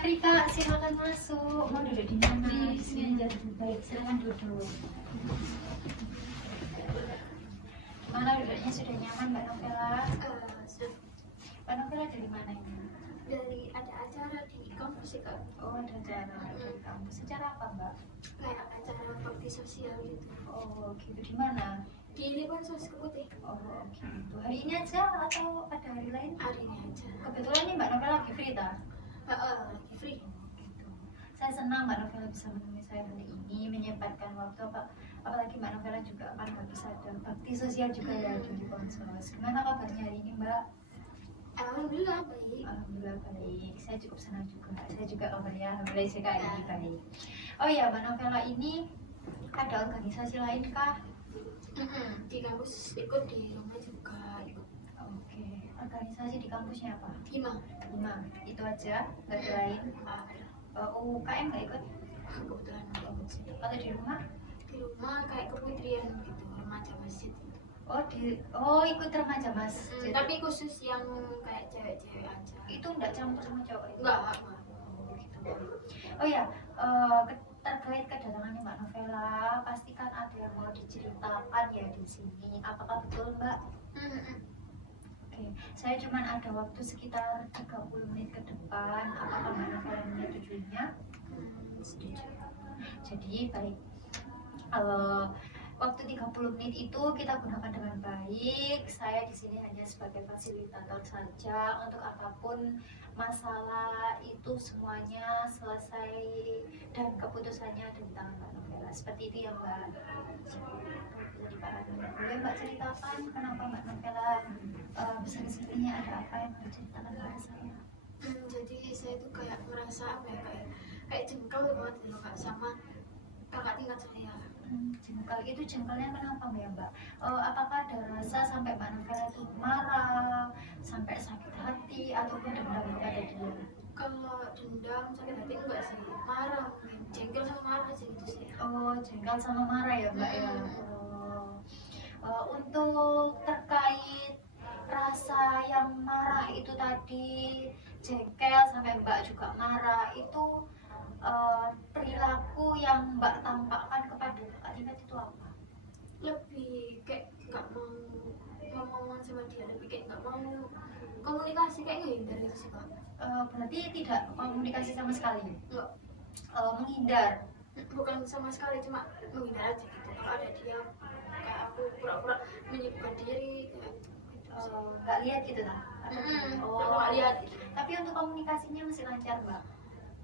Mari Kak, silakan masuk. Mau duduk di mana? Di sini aja. Baik, silakan duduk. Gimana duduknya, sudah nyaman Mbak Novela? Sudah. Mbak Novela dari mana ini? Dari ada acara di kampus sih Kak. Oh, ada acara dari kampus. Secara apa Mbak? Kayak acara bakti sosial gitu. Oh gitu, di mana? Di Libansos Keputih. Oh gitu. Hari ini aja atau ada hari lain? Hari ini aja. Kebetulan nih Mbak Novela lagi free ta? Lagi free. Gitu. Saya senang Mbak Novela bisa menemui saya hari ini, menyempatkan waktu apalagi Mbak Novela juga kan habis ada bakti sosial juga ya di Libansos. Gimana kabarnya hari ini Mbak? Alhamdulillah baik. Alhamdulillah baik, saya cukup senang juga. Saya juga kabarnya alhamdulillah juga ini baik. Oh ya, Mbak Novela ini ada organisasi lain kah? Di kampus ikut, di rumah juga ikut. Oke, organisasi di kampusnya apa? 5. Itu aja, nggak ada lain. UKM nggak ikut? Kebetulan nggak ikut sih. Kalau di rumah? Di rumah kayak keputrian gitu, remaja masjid gitu. Ikut remaja mas. Tapi khusus yang kayak cewek-cewek aja. Itu nggak campur sama cowok itu? Enggak. Gitu. Oh ya, terkait kedatangannya Mbak Novela, pastikan ada yang mau diceritakan ya di sini. Apakah betul Mbak? Oke, saya cuma ada waktu sekitar 30 menit ke depan. Apakah Mbak Novela menyetujuinya? Setuju. Jadi baik, waktu 30 menit itu kita gunakan dengan baik. Saya di sini hanya sebagai fasilitator saja. Untuk apapun masalah itu semuanya selesai dan keputusannya ada di tangan Mbak Novela. Seperti itu ya Mbak. Jadi boleh Mbak ceritakan kenapa Mbak Novela bisa kesini, ada apa yang Mbak ceritakan kepada saya? Jadi saya tuh kayak merasa apa ya, kayak jengkel banget gitu Kak sama kakak tingkat saya. Jengkel itu jengkelnya kenapa Mbak? Apakah ada rasa sampai Mbak Novela itu marah, sampai sakit hati ataupun dendam kepada dia? Kalau dendam sakit hati enggak sih, marah mungkin, jengkel sama marah sih itu sih. Oh, jengkel sama marah ya Mbak ya. Untuk terkait rasa yang marah itu tadi, jengkel sampai Mbak juga marah, itu perilaku yang Mbak tampakkan kepada kakak tingkat itu apa? Lebih kayak nggak mau ngomong sama dia, lebih kayak nggak mau komunikasi, kayak ngehindar gitu sih Kak. Berarti tidak komunikasi sama sekali? Nggak, menghindar? bukan sama sekali, cuma menghindar aja gitu. Kalau ada dia kayak aku pura-pura menyibukkan diri kayak gitu. Nggak lihat gitu lah? Nggak lihat gitu. Tapi untuk komunikasinya masih lancar Mbak?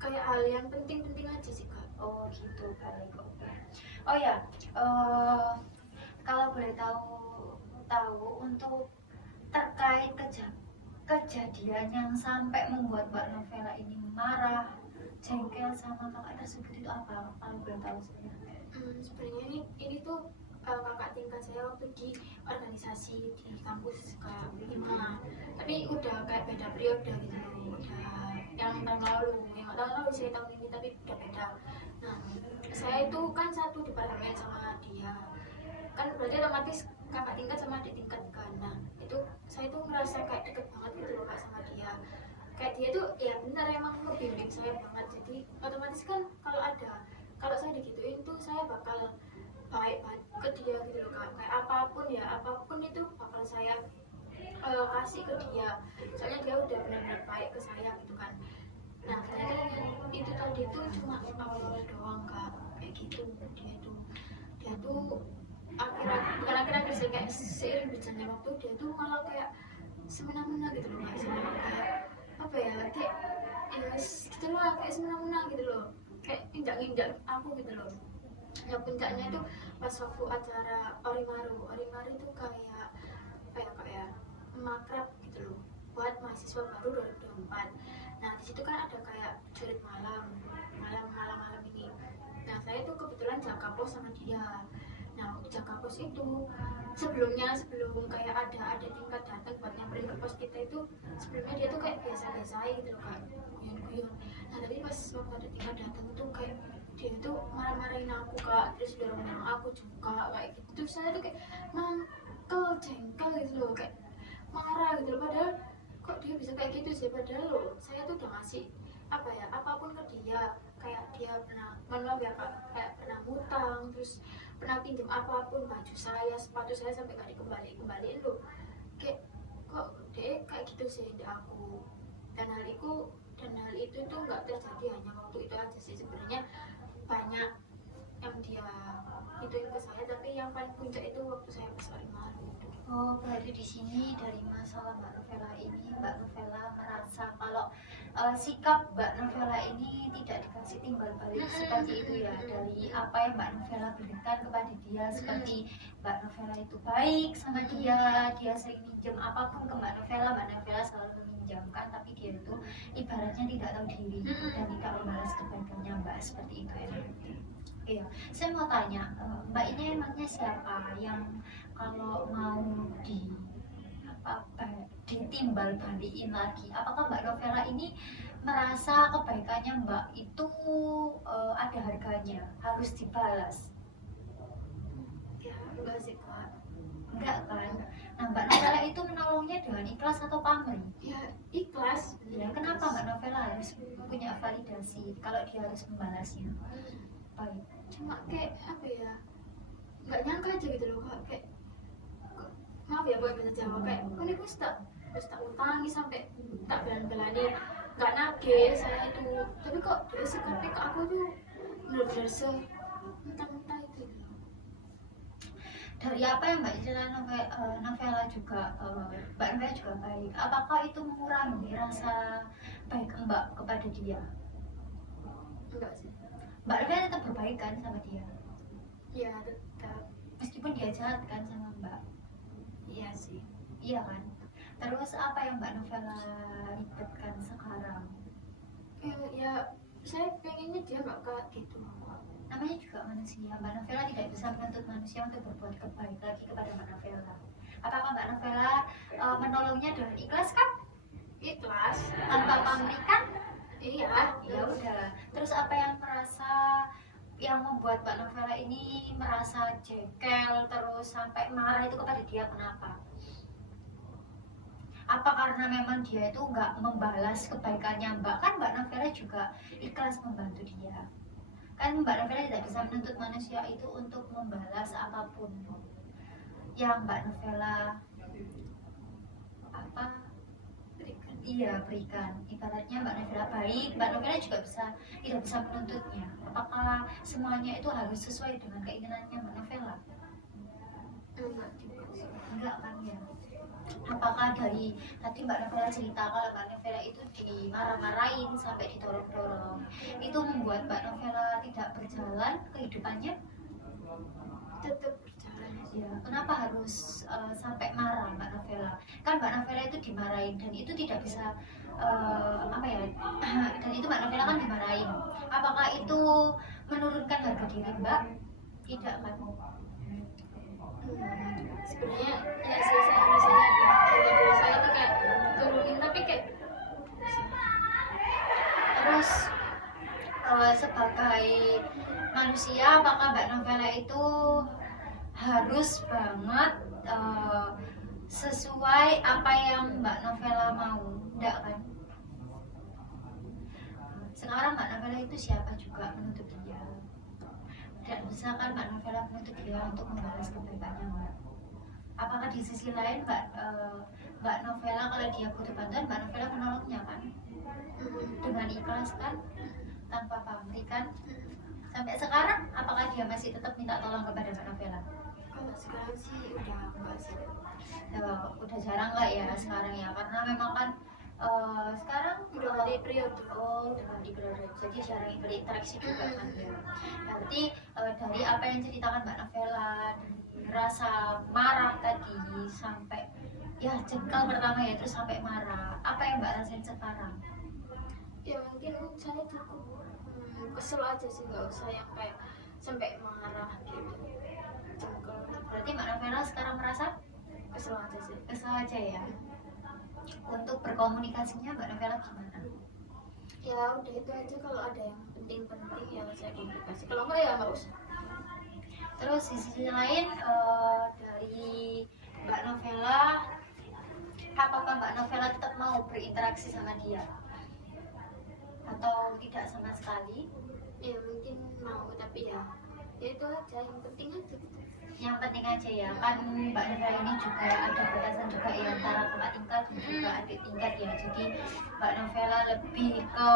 Kayak hal yang penting-penting aja sih Kak. Oh gitu, baik, oke. Oh ya, kalau boleh tahu untuk terkait kejadian yang sampai membuat Mbak Novela ini marah, jengkel sama kakak tersebut itu apa? Kalau boleh tahu saya. Sebenarnya ini tuh kakak tingkat saya waktu di organisasi di kampus kayak 5, tapi udah kayak beda periode gitu loh, udah yang tahun lalu, yang tahun lalu sih, tahun ini tapi udah beda. Nah, saya itu kan satu departemen sama dia, kan berarti otomatis kakak tingkat sama adik tingkat kan. Nah itu saya tuh ngerasa kayak deket banget gitu loh Kak sama dia, kayak dia tuh ya benar emang ngebimbing saya banget. Jadi otomatis kan kalau saya digituin tuh saya bakal baik ke dia gitu loh Kak, kayak apapun itu bakal saya kasih ke dia, soalnya dia udah benar-benar baik ke saya gitu kan. Nah ternyata itu tadi tuh cuma awal doang Kak, kayak gitu. Dia tuh akhir-akhir sih, kayak seiring berjalannya waktu dia tuh malah kayak semena-mena gitu loh Kak, kayak apa ya, kayak gitu loh, kayak semena-mena gitu loh, kayak injak-injak aku gitu loh. Yang puncaknya itu pas waktu acara Orimaru itu kayak makrab gitu loh buat mahasiswa baru 2024. Nah di situ kan ada kayak jurit malam ini. Nah saya tuh kebetulan jaga pos sama dia. Nah waktu jaga pos itu sebelum kayak ada tingkat datang buat nyamperin ke pos kita itu, sebelumnya dia tuh kayak biasa-biasa gitu loh Kak, guyon-guyon. Nah tapi pas waktu ada tingkat datang tuh kayak dia tuh marah-marahin aku Kak, terus dorong-dorong aku juga kayak gitu. Terus saya tuh kayak jengkel gitu loh, kayak marah gitu loh, padahal kok dia bisa kayak gitu sih, padahal loh saya tuh udah ngasih apa ya, apapun ke dia, kayak dia pernah, mohon maaf ya kak, kayak pernah ngutang, terus pernah pinjam apapun, baju saya, sepatu saya sampai gak dikembaliin loh. Kayak kok dia kayak gitu sih di aku. Dan hal itu tuh nggak terjadi hanya waktu itu aja sih, sebenarnya banyak yang dia ituin ke saya, tapi yang paling puncak itu waktu saya pas hari malu itu. Oh, berarti di sini dari masalah Mbak Novela ini, Mbak Novela merasa kalau sikap Mbak Novela ini tidak dikasih timbal balik seperti itu ya, dari apa yang Mbak Novela berikan kepada dia, seperti Mbak Novela itu baik sama dia sering minjem apapun ke Mbak Novela selalu meminjamkan, tapi dia itu ibaratnya tidak tahu diri dan tidak membalas kebaikannya Mbak, seperti itu ya. Iya, saya mau tanya, Mbak ini emangnya siapa yang kalau mau ditimbal balikin lagi, apakah Mbak Novela ini merasa kebaikannya Mbak itu ada harganya, harus dibalas? Ya enggak sih kak. Enggak kan? Nah, Mbak Novela itu menolongnya dengan ikhlas atau pamrih? Ya ikhlas. Ya, kenapa Mbak Novela harus punya validasi kalau dia harus membalasnya? Baik. Cuma kayak apa ya, nggak nyangka aja gitu loh kak, kayak maaf ya buat bahasa Jawa, kayak ini gue tak utangi sampai tak belan-belani, nggak nagih saya itu, tapi kok dia sikapnya ke aku tuh bener-bener mentah-mentah itu. Dari apa yang Mbak cerita Novela juga, Mbak Novela juga baik, apakah itu mengurangi rasa baik Mbak kepada dia? Enggak sih. Mbak Novela tetap berbaik kan sama dia, Ya tetap. meskipun dia jahat kan sama Mbak? Iya sih. Iya kan? Terus apa yang Mbak Novela ribetkan sekarang? Ya saya pengennya dia nggak kayak gitu. Namanya juga manusia, Mbak Novela tidak bisa menuntut manusia untuk berbuat kebaik lagi kepada Mbak Novela. Apakah Mbak Novela menolongnya dengan ikhlas kan? Ikhlas. Tanpa pamrih kan? Iya. Ya udah. Terus apa yang membuat Mbak Novela ini merasa jengkel terus sampai marah itu kepada dia, kenapa? Apa karena memang dia itu nggak membalas kebaikannya Mbak? Kan Mbak Novela juga ikhlas membantu dia. Kan Mbak Novela tidak bisa menuntut manusia itu untuk membalas apapun yang Mbak Novela berikan. Ibaratnya Mbak Novela baik, Mbak Novela juga tidak bisa menuntutnya. Apakah semuanya itu harus sesuai dengan keinginannya Mbak Novela? Enggak juga sih. Enggak kan ya? Apakah dari tadi Mbak Novela cerita kalau Mbak Novela itu dimarah-marahin sampai didorong-dorong, itu membuat Mbak Novela tidak berjalan kehidupannya? Tetap berjalan. Ya, kenapa harus sampai marah Mbak Novela? Kan Mbak Novela itu dimarahin dan itu tidak bisa apa ya? Dan itu Mbak Novela kan dimarahin. Apakah itu menurunkan harga diri Mbak? Tidak kan? Sebenarnya ya sih, saya rasanya harga diri saya tuh kayak turunin, tapi kayak Terus sebagai manusia, apakah Mbak Novela itu harus banget sesuai apa yang Mbak Novela mau? Enggak kan? Sekarang Mbak Novela itu siapa juga menuntut dia. Tidak bisa kan Mbak Novela menuntut dia untuk membalas kebaikannya Mbak. Apakah di sisi lain Mbak Novela kalau dia butuh bantuan, Mbak Novela menolongnya kan? Dengan ikhlas kan? Tanpa pamrih kan? Sampai sekarang apakah dia masih tetap minta tolong kepada Mbak Novela? kalau sekarang sih udah enggak sih. Udah jarang lah ya sekarang ya, karena memang kan sekarang Udah ganti periode. udah ganti periode, jadi jarang berinteraksi juga kan ya. Berarti dari apa yang ceritakan Mbak Novela, dari rasa marah tadi sampai ya jengkel pertama ya, terus sampai marah, apa yang Mbak rasain sekarang? Ya mungkin saya cukup kesel aja sih, nggak usah yang kayak sampai marah gitu, jengkel. Berarti Mbak Novela sekarang merasa Kesel aja sih. kesal aja ya. Untuk berkomunikasinya Mbak Novela gimana? Ya udah itu aja, kalau ada yang penting-penting ya saya komunikasi, kalau enggak ya nggak usah. Terus di sisi lain dari Mbak Novela, apakah Mbak Novela tetap mau berinteraksi sama dia? Atau sekali? Ya mungkin mau, tapi ya itu aja, yang penting aja gitu. Yang penting aja ya, kan Mbak Nova ini juga ada batasan juga ya antara kakak tingkat dan juga adik tingkat ya. Jadi Mbak Novela lebih ke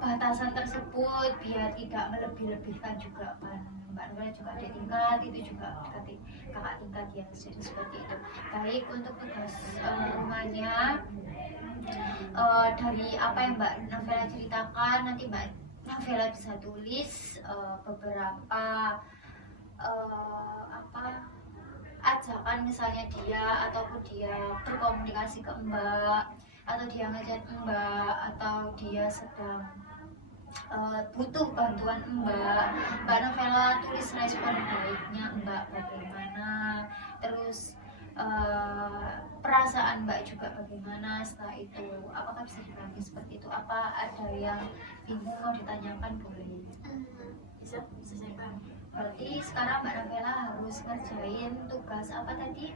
batasan tersebut biar tidak melebih-lebihkan juga kan. Mbak Novela juga adik tingkat, itu juga adik kakak tingkat ya. Jadi seperti itu. Baik, untuk tugas rumahnya dari apa yang Mbak Novela ceritakan, nanti Mbak Novela bisa tulis beberapa apa ajakan, misalnya dia ataupun dia berkomunikasi ke Mbak, atau dia ngechat Mbak, atau dia sedang butuh bantuan Mbak Novela tulis respon baiknya Mbak bagaimana, terus perasaan Mbak juga bagaimana setelah itu, apakah bisa dibantu seperti itu, apa ada yang bingung mau ditanyakan boleh. Bisa saya bantu. Berarti sekarang Mbak Novela harus ngerjain tugas apa tadi?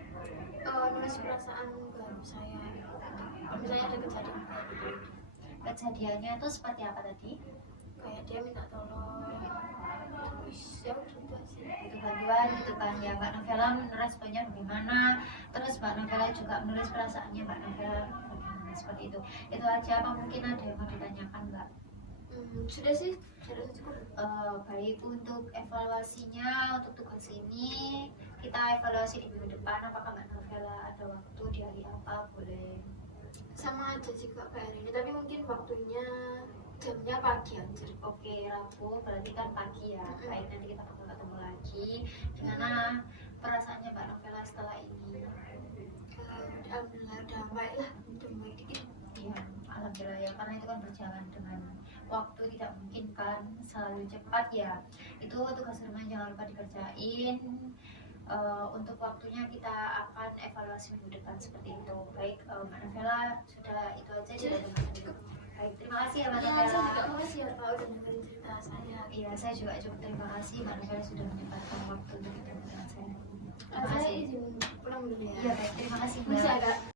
Nulis perasaan baru saya. Misalnya ada kejadian baru, Kejadiannya itu seperti apa tadi? kayak dia minta tolong, terus ya udah gitu aja. Itu bantuan gitu kan ya, Mbak Novela meresponnya bagaimana, terus Mbak Novela juga menulis perasaannya Mbak Novela bagaimana, seperti itu. Itu aja, apa mungkin ada yang mau ditanyakan Mbak? Sudah sih, sudah cukup. Baik, untuk evaluasinya untuk tugas ini kita evaluasi di minggu depan. Apakah Mbak Novela ada waktu di hari apa boleh? Sama aja sih kak kayak hari ini, tapi mungkin waktunya jamnya pagi aja. Oke, Rabu berarti kan pagi ya. Baik, nanti kita bakal ketemu lagi. Gimana perasaannya Mbak Novela setelah ini? Alhamdulillah udah baik lah, udah baik dikit. Iya, alhamdulillah ya, karena itu kan berjalan dengan waktu tidak mungkin kan selalu cepat ya. Itu tugas rumah jangan lupa dikerjain. Untuk waktunya kita akan evaluasi minggu depan seperti itu. Baik, Mbak Novela sudah itu aja Sudah, cukup. Baik, terima kasih ya Mbak Ya, saya Novela. juga makasih ya Pak udah dengerin cerita saya. Iya, saya juga cukup terima kasih Mbak Novela sudah menyempatkan waktu untuk ketemu dengan saya. Terima Saya kasih. izin pulang dulu ya. Iya, baik, terima kasih Mbak. Bisa kak.